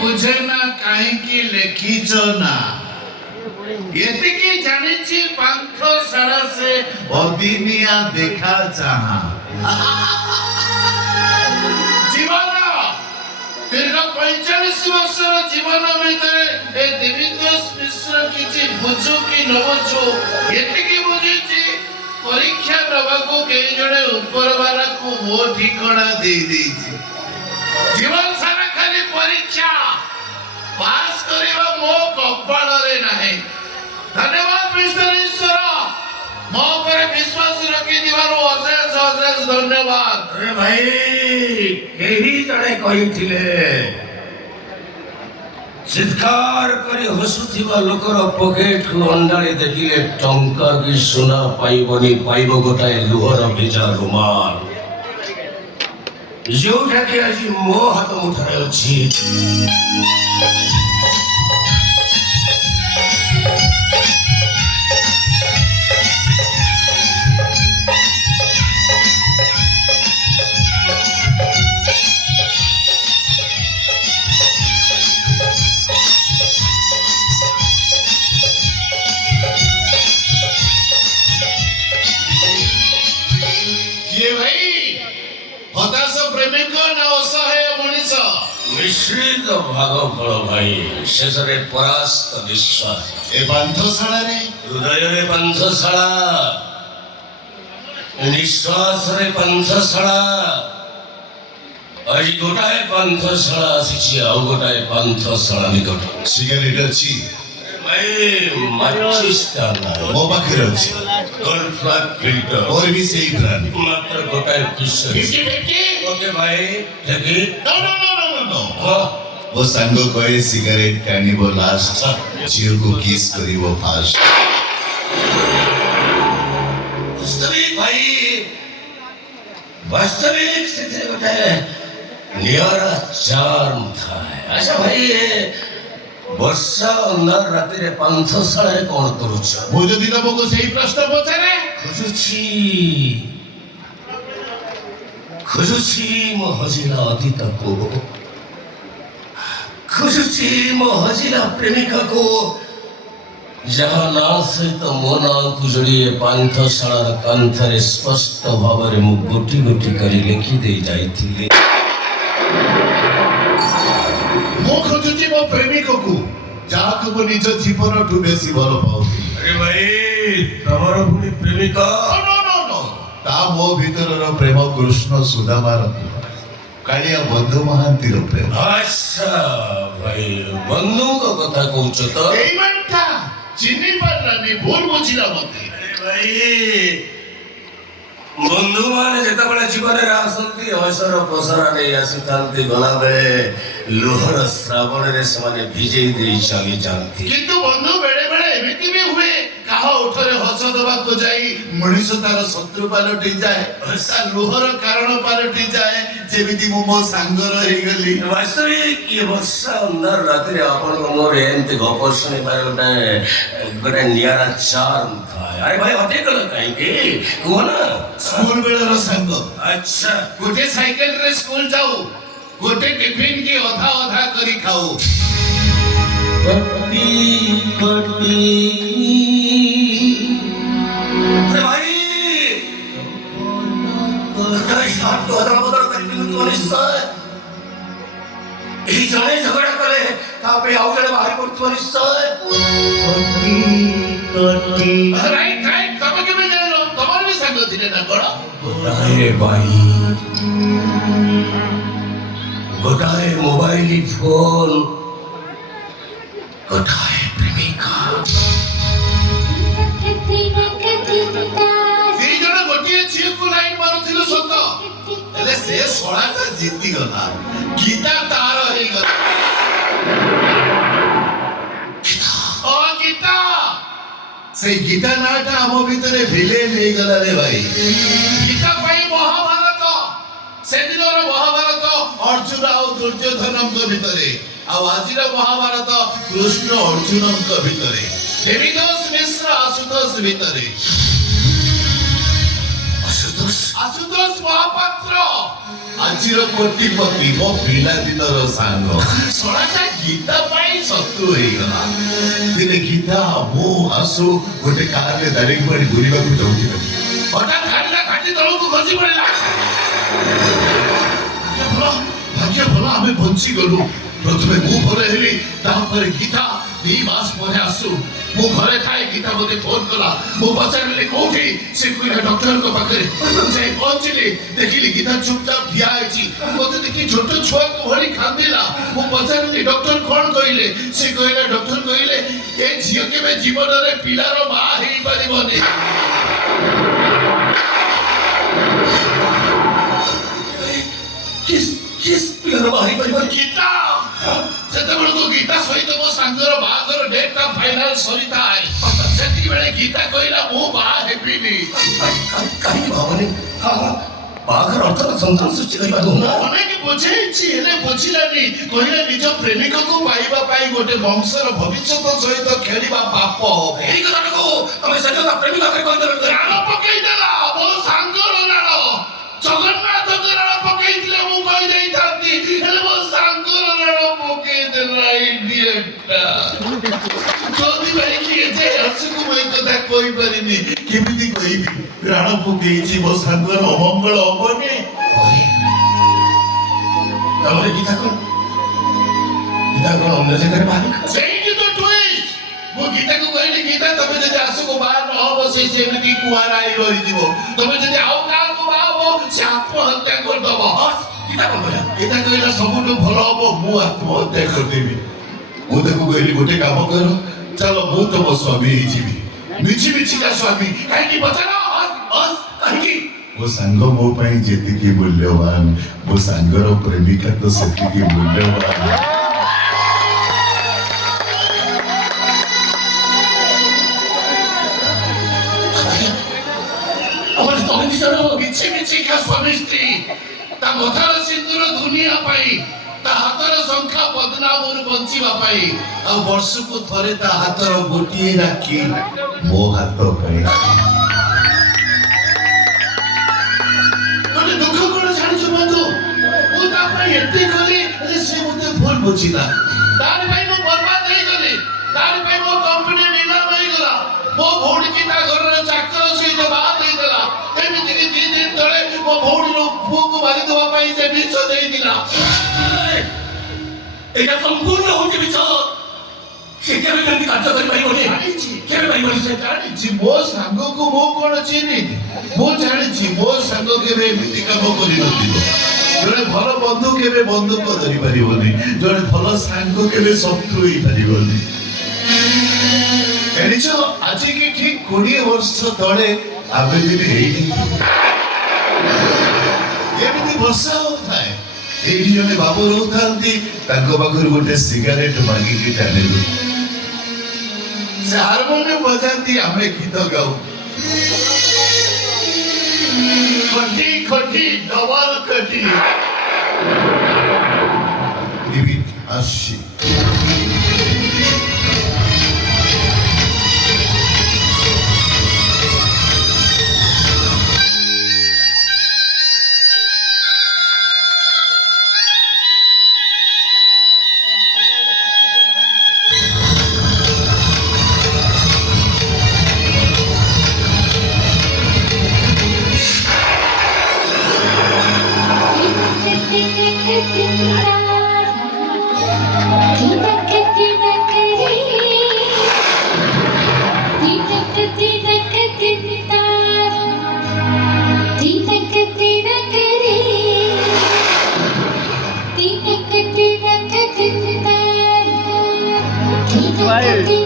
बुझे ना कहीं लिखिच ना ये जानी पांथशाला से अदिनिया देखा चाहा जीवन दीर्घ 45 वर्ष जीवन भितर देवीदास मिश्र किसी बुझु कि न बुझु ये बुझी परीक्षा दबाको कई जड़े ऊपर वाला को वो ठिकाना दे दीजिए जीवन सारा खाली परीक्षा पास करिबा मो कपाल रे नाही धन्यवाद मिस्टर ईश्वर मो पर विश्वास रखी दिवारो अशेष अशेष धन्यवाद। अरे भाई केही जड़े कहिथिले चित्कार करी हसुथिबा लोकर पकेट को अंडाले देखिले टंका की सुना पाइबनी पाइब गोटाए लुहर भेजा रुमाल जोटा के आज मो हाथ उठाए अछि मिश्रित भाग फल भाई शेष रे परास्त विश्वास ए पांथशाला रे हृदय रे पांथशाला निश्वास रे पांथशाला आज गोटाए पांथशाला आसी आ गोटाए पांथशाला निकट सिगरेट अछि भाई माचिस का मो पाखे अछि गोल्ड फ्लैग फिल्टर और भी सही ब्रांड मात्र गोटाए पीस ओके भाई देखी नो वो संगो कोई सिगरेट टानिबो लास्ट चिर को किस करिवो फास्ट वास्तविक स्थिति गोटे नियारा चार्म था अच्छा भाई वर्षा अंधार राति रे पांथशाला रे कोन करूछ मो जदि तमको सही प्रश्न पचारे खुजुची मो हजिला अतीत को खुजुची मो हजिला प्रेमिका को जहाँ ना सहित मो ना को जोड़िए पांथशाला कांथरे स्पष्ट भाव मु गोटी गोटी करी लिखि दे जाइथिले मो खोजुची मो प्रेमिका को जाको मो निज जीवन ठु बेसी भलो पाउथि। अरे भाई तमरो पुनी प्रेमिका नो ता मो भीतर प्रेम कृष्ण सुदामार कालिया बंधु महांती प्रेम अच्छा भाई बंधु का कथा कहूच तो एई मानता चिन्नी पारलानी भूल बुझिला मते भाई बंधु माने जेता बळे जीवन रे आसंती हसर पसरा नै आसीतांती गला बेले लोहर श्रावण रे समाने भिजै देई चली जानती किंतु बंधु बेले बेले एमिति भी हुए काहा उठरे हस दबा को जाई मनुष्य तार शत्रु पालटी जाए हसा लोहर कारण पालटी जाए जेमिति मो सांगर हे गली वास्तविक ये वर्षा अंदर राति रे आपण को मोर एंते गप सुनि पारे गोटे नियारा चार्म था अरे भाई हटे गल काई के कोन स्कूल बेलर संग अच्छा गोटे साइकिल रे स्कूल जाऊ गोटे टिफिन की अधा अधा करी खाऊ कटी कटी अरे भाई कटा शाट को अदला बदल करी तू निश्चय ई जने झगड़ा करे तापे आउ जने बाहर पड़तु निश्चय कटी राइट तब के में जानो तमर भी संग दिले ना कोड़ा गोटाए भाई गोटाए मोबाइल फोन गोटाए प्रेमिका दी जण गोटिए छी को लाइन मारुथिलो सत एले से सोळा का जीती गला गीता तार हे गला ओ गीता से गीता नाटा हम भीतरे भिले ले गला रे भाई गीता भाई महाभारत से दिनर महाभारत अर्जुन और दुर्योधन भितरे आजिर महाभारत कृष्ण अर्जुन भितरे देवीदास मिश्र आशुतोष भितरे आशुतोष महापात्र ଆଜିର କୋଟିପତି ମୋ ପିଲାଦିନର ସାଙ୍ଗ ଶଳାଟା ଗୀତା ପାଇଁ ଶତ୍ରୁ ହେଇଗଲା। ଦିନେ ଗୀତା ମୁଁ ଆସୁ ଗୋଟେ କାରରେ ଦାରିଙ୍ଗବାଡ଼ି ବୁଲିବାକୁ ଯାଉଥିଲୁ। ହଠାତ୍ ଗାଡ଼ିଟା ଘାଟି ତଳକୁ ଖସି ପଡ଼ିଲା। ଭାଗ୍ୟ ଭଲ ଆମେ ବଞ୍ଚିଗଲୁ। ପ୍ରଥମେ ମୁଁ ଭଲ ହେଲି, ତାପରେ ଗୀତା। 2 ମାସ ପରେ ଆସୁ ମୁଁ ଘରେ ଥାଏ, ଗୀତା ମୋତେ ଫୋନ କଲା। ମୁଁ ପଚାରିଲି କୋଉଠି, ସେ କହିଲା ଡକ୍ଟରଙ୍କ ପାଖରେ। ଯାଇ ପହଞ୍ଚିଲି, ଦେଖିଲି ଗୀତା ଚୁପଚାପ ଠିଆ ହେଇଛି। ମୋତେ ଦେଖି ଛୋଟ ଛୁଆଙ୍କ ଭଳି କାନ୍ଦିଲା। ମୁଁ ପଚାରିଲି ଡକ୍ଟର କଣ କହିଲେ? ସେ କହିଲା ଡକ୍ଟର କହିଲେ ଏ ଝିଅ କେବେ ଜୀବନରେ ପିଲାର ମା ହେଇପାରିବନି। ଗୀତା ସେତେବେଳକୁ ଗୀତା ସହିତ ମୋ ସାଙ୍ଗର ବାହାଘର ଡେଟଟା ଫାଇନାଲ ସରିଥାଏ। ସେତିକି ବେଳେ ଗୀତା କହିଲା ମୁଁ ବାହା ହେବିନି। କାହିଁକି ଭାବନି? ବାହାଘର ଅର୍ଥ ସନ୍ତାନ ସୃଷ୍ଟି କରିବା ଦଉନା। ଅନେକ ବୁଝେଇଛି ହେଲେ ବୁଝିଲାନି। କହିଲେ ନିଜ ପ୍ରେମିକକୁ ପାଇବା ପାଇଁ ଗୋଟେ ବଂଶର ଭବିଷ୍ୟତ ସହିତ ଖେଳିବା ପାପ। ଏଇ କଥାଟାକୁ ତମେ ସେଦିନ ପ୍ରେମିକ ରାଣ ପକେଇଦେଲା ମୋ ସାଙ୍ଗର ରାଣ। ଜଗନ୍ନାଥଙ୍କ ରାଣ ପକେଇଥିଲେ ମୁଁ କହିଦେଇଥାନ୍ତି, ହେଲେ ମୋ ସାଙ୍ଗର ରାଣ ପକେଇଦେଲା ଇଡିଏଟଟା। ଯୋଉଥିପାଇଁ କି ଏତେ ଆସକୁ ମୁଁ ଏ କଥା କହିପାରିନି। କେମିତି କହିବି? ରାଣ ପକେଇଛି, ମୋ ସାଙ୍ଗର ଅମଙ୍ଗଳ ହବନି। ତାପରେ ଗୀତା କଣ ଅନ୍ୟ ଜାଗାରେ ଭାବି ସେଇଠି ତ ଟୁଇଷ୍ଟ। ମୁଁ ଗୀତାକୁ କହିଲି ଗୀତା ତମେ ଯଦି ଆସକୁ ବାହା ନ ହବ ସେ ସେମିତି କୁଆରା ହେଇ ରହିଯିବ। ତମେ ଯଦି ଆଉ କାହାକୁ ବାହା ହବ ସେ ଆତ୍ମହତ୍ୟା କରିଦବ। ଗୀତା କଣ କହିଲା? ଗୀତା କହିଲା ସବୁଠୁ ଭଲ ହବ ମୁଁ ଆତ୍ମହତ୍ୟା କରିଦେବି। ମୁଁ ତାକୁ କହିଲି ଗୋଟେ କାମ କର, ଚାଲ ମୁଁ ତମ ସ୍ୱାମୀ ହେଇଯିବି। ମିଛି ମିଛିକା ସ୍ୱାମୀ କାହିଁକି ପଚାର? କାହିଁକି? ମୋ ସାଙ୍ଗ ମୋ ପାଇଁ ଯେତିକି ମୂଲ୍ୟବାନ, ମୋ ସାଙ୍ଗର ପ୍ରେମିକା ତ ସେତିକି ମୂଲ୍ୟବାନ। ମିଛି ମିଛିକା ସ୍ୱାମୀ ସ୍ତ୍ରୀ। ତା ମଥାର ସିନ୍ଦୁର ଦୁନିଆ ପାଇଁ, ତା ହାତର ଶଙ୍ଖା ବଦନାମରୁ ବଞ୍ଚିବା ପାଇଁ, ଆଉ ବର୍ଷକୁ ଥରେ ତା ହାତର ଗୋଟିଏ ରାକ୍ଷୀ ମୋ ହାତ ପାଇଁ। ଗୋଟେ ଦୁଃଖ କଣ ଜାଣିଛୁ ବନ୍ଧୁ? ମୁଁ ତା ପାଇଁ ଏତେ କଲି ହେଲେ ସେ ମୋତେ ଭୁଲ ବୁଝିଲା। ତାରି ପାଇଁ ମୁଁ ବର୍ବାଦ ହେଇଗଲି। ତାରି ପାଇଁ ମୋ କମ୍ପାନୀ ନିଲାମ ହେଇଗଲା। ମୋ ଭଉଣୀକି ତା ଘରର ଚାକର ସହିତ ବାହା ଦେଇଦେଲା। ଏମିତିକି 2 ଦିନ ତଳେ ମୋ ଭଉଣୀର ପୁଅକୁ ମାରିଦେବା ପାଇଁ ସେ ବିଷ ଦେଇଥିଲା। ଏଇଟା ସମ୍ପୂର୍ଣ୍ଣ ହଉଛି ମିଛ। ସେ କେବେ କେମିତି କାର୍ଯ୍ୟ କରିପାରିବନି। କେବେ ପାରିବନି? ସେ ଜାଣିଛି ମୋ ସାଙ୍ଗକୁ ମୁଁ କଣ ଚିହ୍ନିନି। ମୁଁ ଜାଣିଛି ମୋ ସାଙ୍ଗ କେବେ ଏମିତି କାମ କରିନଥିବ। ଜଣେ ଭଲ ବନ୍ଧୁ କେବେ ବନ୍ଧୁକ ଧରିପାରିବନି। ଜଣେ ଭଲ ସାଙ୍ଗ କେବେ ଶତ୍ରୁ ହେଇପାରିବନି। ଜାଣିଛ ଆଜିକି ଠିକ 20 ବର୍ଷ ତଳେ ଆମେ ଦିନେ ଏଇଠି ଏମିତି ବର୍ଷା ହଉଥାଏ। ଏଇଠି ଜଣେ ବାବୁ ରହୁଥାନ୍ତି, ତାଙ୍କ ପାଖରୁ ଗୋଟେ ସିଗାରେଟ ମାଗିକି ଟାଣିଲୁ। ସେ ହାରମୋନିୟମ ବଜାନ୍ତି, ଆମେ ଗୀତ ଗାଉ। ଖଟି ଖଟି ଡବଲ ଖଟି আসছি। कटी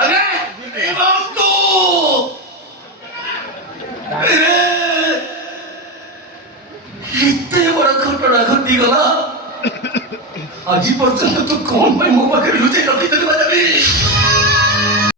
ଆରେ ଏ ବାବୁ ଏତେ ବଡ଼ ଘଟଣା ଘଟିଗଲା। ଆଜି ପର୍ଯ୍ୟନ୍ତ ତୁ କଣ ପାଇଁ ମୋ ପାଖରେ ଲୁଚେଇ ରଖିଥିଲୁ?